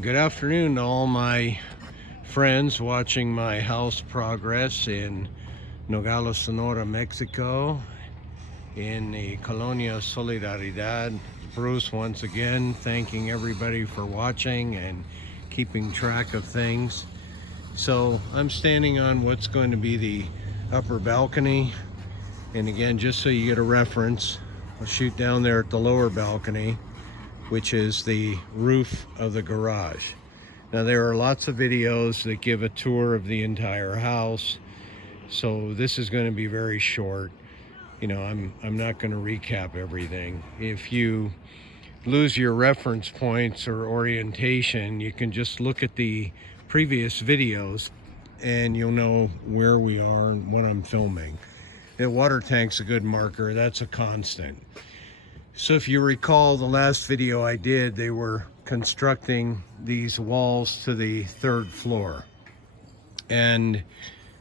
Good afternoon to all my friends watching my house progress in Nogales, Sonora, Mexico, in the Colonia Solidaridad. Bruce once again thanking everybody for watching and keeping track of things. So I'm standing on what's going to be the upper balcony, and again, just so you get a reference, I'll shoot down there at the lower balcony, which is the roof of the garage. Now there are lots of videos that give a tour of the entire house, so this is going to be very short. You know, I'm not going to recap everything. If you lose your reference points or orientation, you can just look at the previous videos and you'll know where we are and what I'm filming. The water tank's a good marker, that's a constant. So if you recall the last video I did, they were constructing these walls to the third floor. And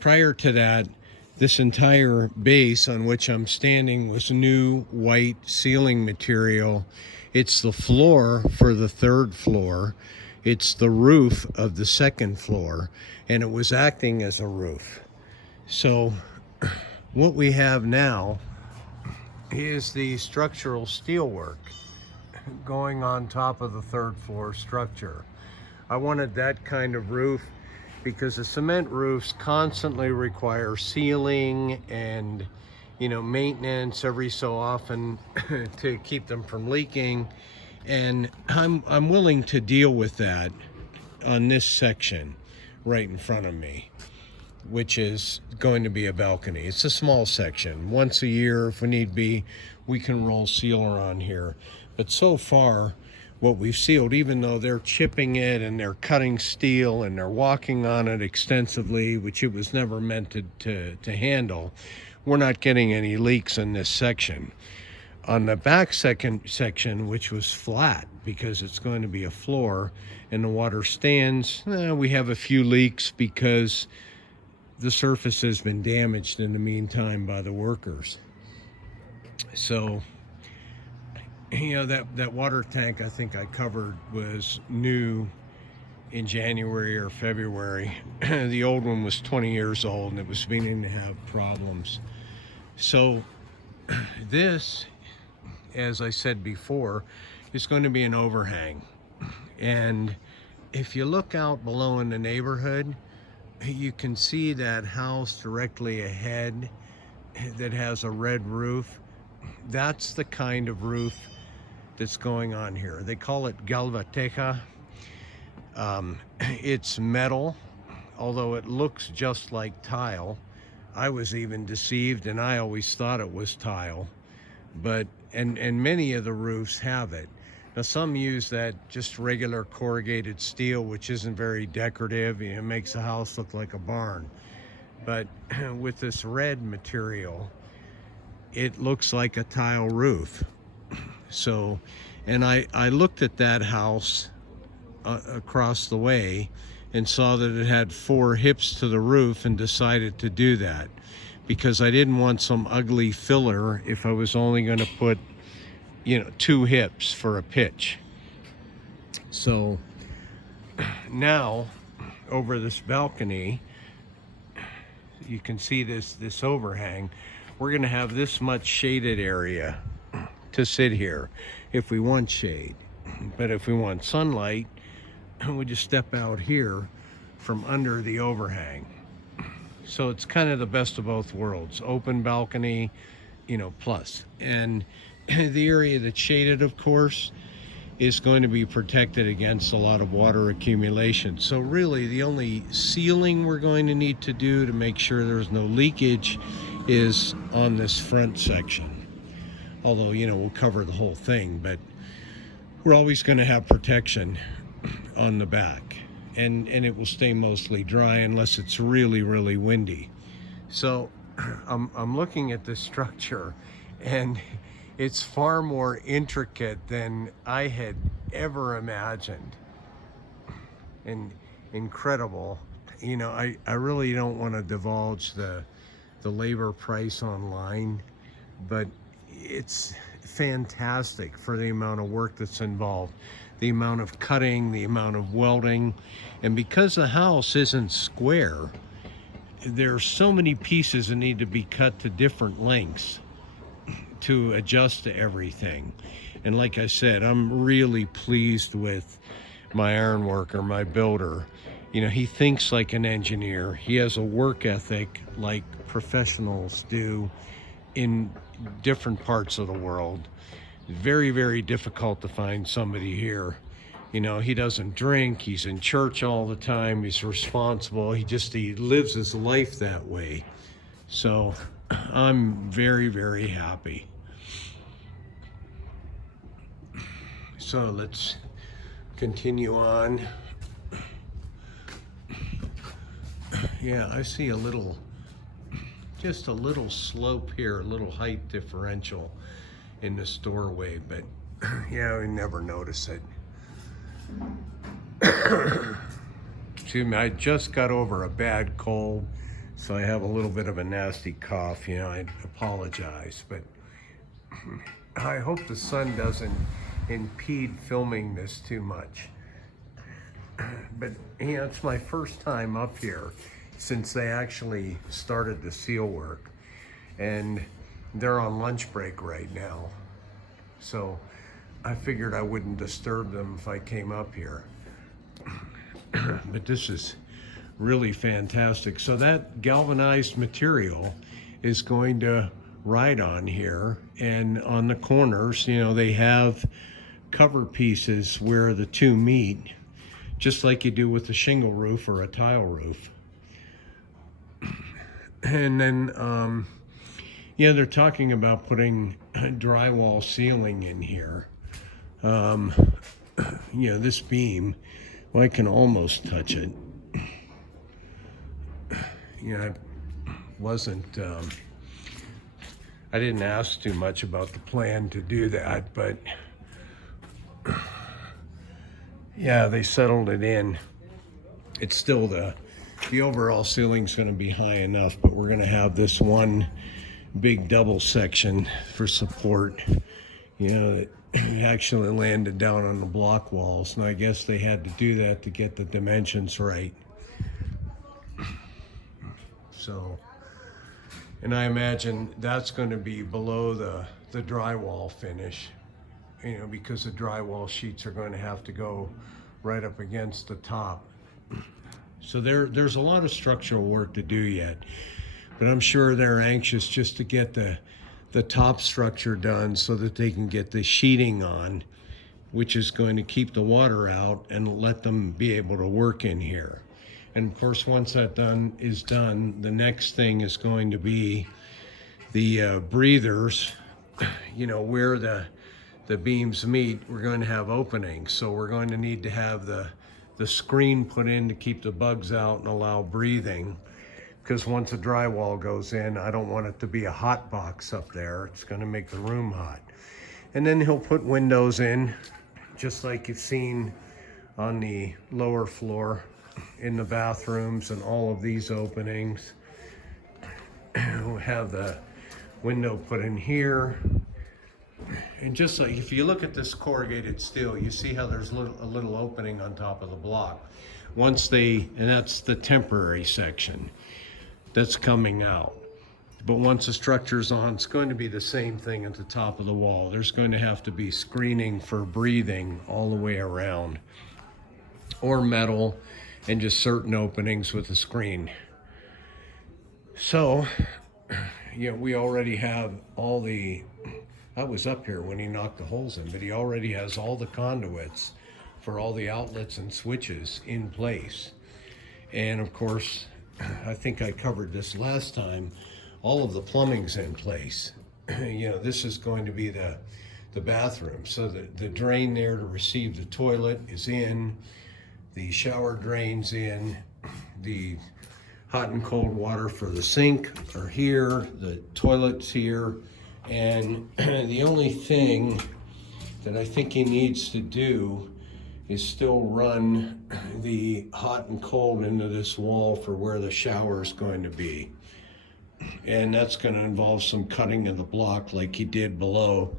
prior to that, this entire base on which I'm standing was new white ceiling material. It's the floor for the third floor. It's the roof of the second floor, and it was acting as a roof. So what we have now is the structural steelwork going on top of the third floor structure. I wanted that kind of roof because the cement roofs constantly require sealing and, you know, maintenance every so often to keep them from leaking, and I'm willing to deal with that on this section right in front of me, which is going to be a balcony. It's a small section. Once a year, if we need be, we can roll sealer on here. But so far, what we've sealed, even though they're chipping it and they're cutting steel and they're walking on it extensively, which it was never meant to handle, we're not getting any leaks in this section. On the back section, which was flat because it's going to be a floor and the water stands, we have a few leaks because the surface has been damaged in the meantime by the workers. So, you know, that water tank I think I covered was new in January or February. The old one was 20 years old and it was beginning to have problems. So this, as I said before, is going to be an overhang. And if you look out below in the neighborhood, you can see that house directly ahead that has a red roof. That's the kind of roof that's going on here. They call it galvateja. It's metal, although it looks just like tile. I was even deceived and I always thought it was tile, but and many of the roofs have it. Now some use that just regular corrugated steel, which isn't very decorative. It makes the house look like a barn. But with this red material, it looks like a tile roof. So, and I looked at that house across the way and saw that it had 4 hips to the roof and decided to do that because I didn't want some ugly filler if I was only going to put, you know, 2 hips for a pitch. So now over this balcony, you can see this overhang. We're going to have this much shaded area to sit here if we want shade. But if we want sunlight, we just step out here from under the overhang. So it's kind of the best of both worlds. Open balcony, you know, plus. And the area that's shaded, of course, is going to be protected against a lot of water accumulation. So really the only sealing we're going to need to do to make sure there's no leakage is on this front section. Although, you know, we'll cover the whole thing, but we're always going to have protection on the back, and it will stay mostly dry unless it's really, really windy. So I'm looking at this structure, and it's far more intricate than I had ever imagined, and incredible. You know, I really don't want to divulge the labor price online, but it's fantastic for the amount of work that's involved. the amount of cutting, the amount of welding. And because the house isn't square, there's so many pieces that need to be cut to different lengths to adjust to everything. And like I said, I'm really pleased with my iron worker, my builder. You know, he thinks like an engineer. He has a work ethic like professionals do in different parts of the world. Very, very difficult to find somebody here. You know, he doesn't drink, he's in church all the time, he's responsible, he lives his life that way. So I'm very, very happy. So let's continue on. Yeah, I see just a little slope here, a little height differential in this doorway, but yeah, we never notice it. Excuse me, I just got over a bad cold, so I have a little bit of a nasty cough. You know, I apologize, but I hope the sun doesn't impede filming this too much. But you know, it's my first time up here since they actually started the seal work, and they're on lunch break right now. So I figured I wouldn't disturb them if I came up here. But this is really fantastic. So that galvanized material is going to ride on here, and on the corners, you know, they have cover pieces where the two meet, just like you do with a shingle roof or a tile roof. And then, yeah, they're talking about putting drywall ceiling in here. You know, this beam, well, I can almost touch it. You know, I didn't ask too much about the plan to do that, but yeah, they settled it in. It's still the overall ceiling's going to be high enough, but we're going to have this one big double section for support, you know, that actually landed down on the block walls. And I guess they had to do that to get the dimensions right. So, and I imagine that's going to be below the drywall finish, you know, because the drywall sheets are going to have to go right up against the top. So there's a lot of structural work to do yet, but I'm sure they're anxious just to get the top structure done so that they can get the sheeting on, which is going to keep the water out and let them be able to work in here. And of course, once that is done, the next thing is going to be the breathers, you know, where the beams meet. We're going to have openings, so we're going to need to have the screen put in to keep the bugs out and allow breathing, because once the drywall goes in, I don't want it to be a hot box up there. It's going to make the room hot. And then he'll put windows in, just like you've seen on the lower floor in the bathrooms and all of these openings. We'll have the window put in here. And just like, if you look at this corrugated steel, you see how there's a little opening on top of the block. And that's the temporary section that's coming out. But once the structure's on, it's going to be the same thing at the top of the wall. There's going to have to be screening for breathing all the way around, or metal, and just certain openings with a screen. So, you know, we already have I was up here when he knocked the holes in, but he already has all the conduits for all the outlets and switches in place. And of course, I think I covered this last time, all of the plumbing's in place. You know, this is going to be the bathroom. So the drain there to receive the toilet is in, the shower drain's in, the hot and cold water for the sink are here, the toilet's here, and the only thing that I think he needs to do is still run the hot and cold into this wall for where the shower is going to be. And that's going to involve some cutting of the block like he did below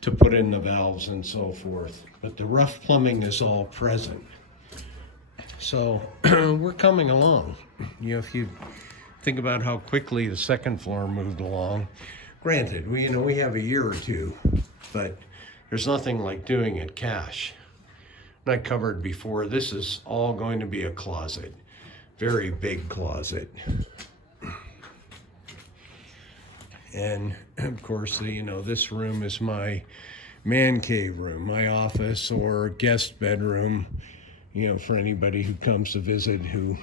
to put in the valves and so forth. But the rough plumbing is all present. So we're coming along. You know, if you think about how quickly the second floor moved along, granted, we have a year or two, but there's nothing like doing it cash. And I covered before, this is all going to be a closet, very big closet. And of course, this room is my man cave room, my office or guest bedroom, for anybody who comes to visit who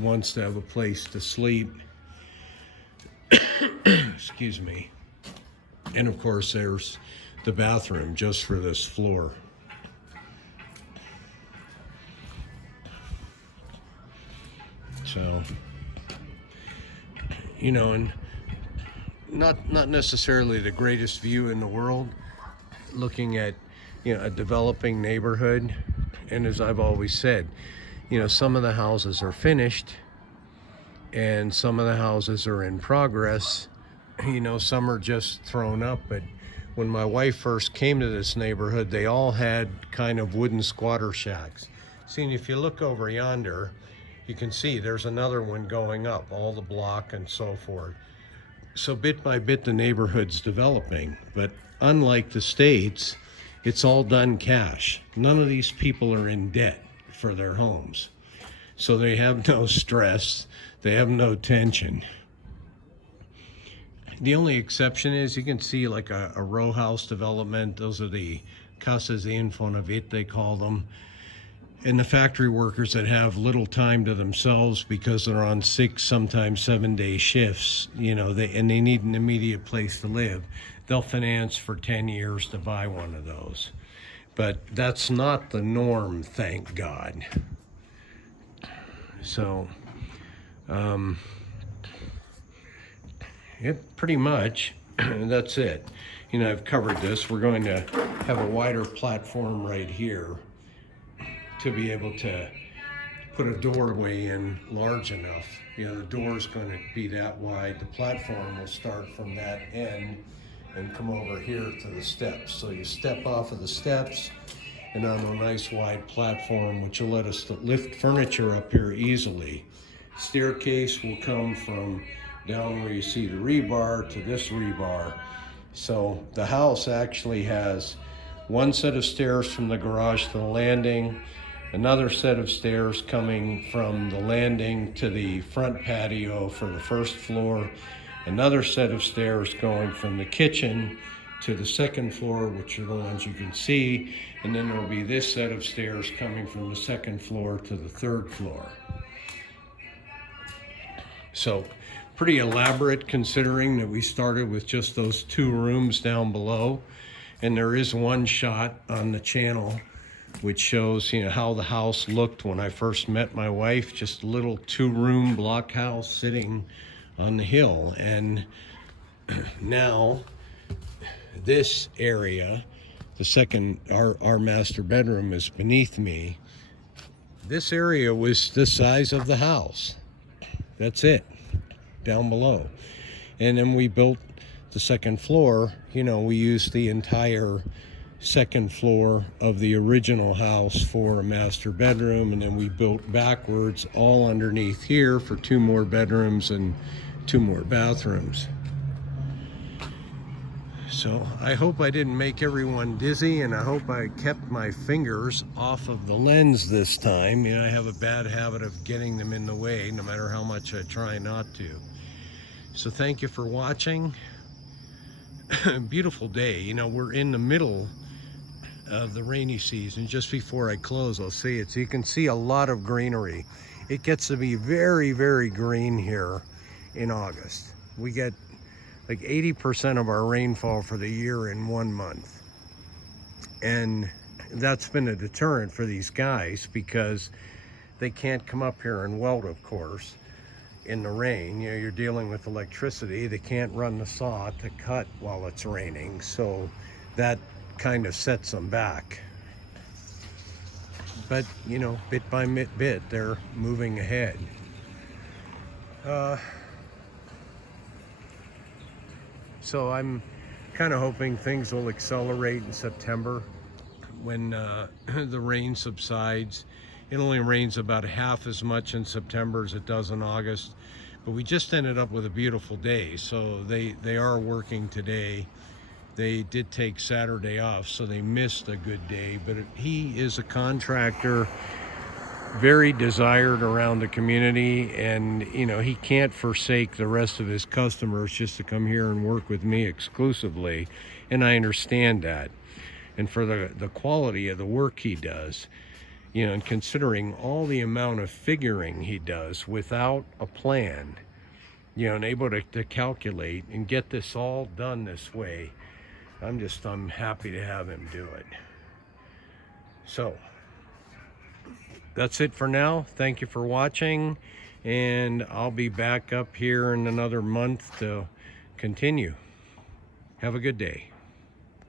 wants to have a place to sleep. Excuse me. And of course, there's the bathroom just for this floor. So, and not necessarily the greatest view in the world, looking at, a developing neighborhood. And as I've always said, some of the houses are finished and some of the houses are in progress. Some are just thrown up. But when my wife first came to this neighborhood, they all had kind of wooden squatter shacks. See, and if you look over yonder, you can see there's another one going up, all the block and so forth. So bit by bit, the neighborhood's developing. But unlike the States, it's all done cash. None of these people are in debt for their homes. So they have no stress. They have no tension. The only exception is you can see like a row house development. Those are the casas de Infonavit, they call them. And the factory workers that have little time to themselves because they're on 6, sometimes 7-day shifts, they need an immediate place to live. They'll finance for 10 years to buy one of those. But that's not the norm, thank God. So, pretty much, that's it. I've covered this. We're going to have a wider platform right here to be able to put a doorway in large enough. The door's going to be that wide. The platform will start from that end and come over here to the steps. So you step off of the steps and on a nice wide platform, which will let us lift furniture up here easily. Staircase will come from down where you see the rebar to this rebar. So the house actually has one set of stairs from the garage to the landing, another set of stairs coming from the landing to the front patio for the first floor, another set of stairs going from the kitchen to the second floor, which are the ones you can see, and then there'll be this set of stairs coming from the second floor to the third floor. So pretty elaborate considering that we started with just those 2 rooms down below, and there is one shot on the channel which shows how the house looked when I first met my wife, just a little 2-room block house sitting on the hill. And now this area, the second, our master bedroom is beneath me. This area was the size of the house. That's it, down below. And then we built the second floor. We used the entire second floor of the original house for a master bedroom, and then we built backwards all underneath here for 2 more bedrooms and 2 more bathrooms. So I hope I didn't make everyone dizzy, and I hope I kept my fingers off of the lens this time. I have a bad habit of getting them in the way no matter how much I try not to. So thank you for watching. Beautiful day. We're in the middle of the rainy season. Just before I close, I'll say it so you can see a lot of greenery. It gets to be very, very green here in August. We get like 80% of our rainfall for the year in 1 month. And that's been a deterrent for these guys because they can't come up here and weld, of course, in the rain. You're dealing with electricity. They can't run the saw to cut while it's raining. So that kind of sets them back. But bit by bit they're moving ahead. So I'm kind of hoping things will accelerate in September when the rain subsides. It only rains about half as much in September as it does in August, but we just ended up with a beautiful day, so they are working today. They did take Saturday off, so they missed a good day, but he is a contractor, very desired around the community, and you know, he can't forsake the rest of his customers just to come here and work with me exclusively, and I understand that. And for the quality of the work he does, you know, and considering all the amount of figuring he does without a plan, you know, and able to calculate and get this all done this way, I'm happy to have him do it. So that's it for now. Thank you for watching, and I'll be back up here in another month to continue. Have a good day.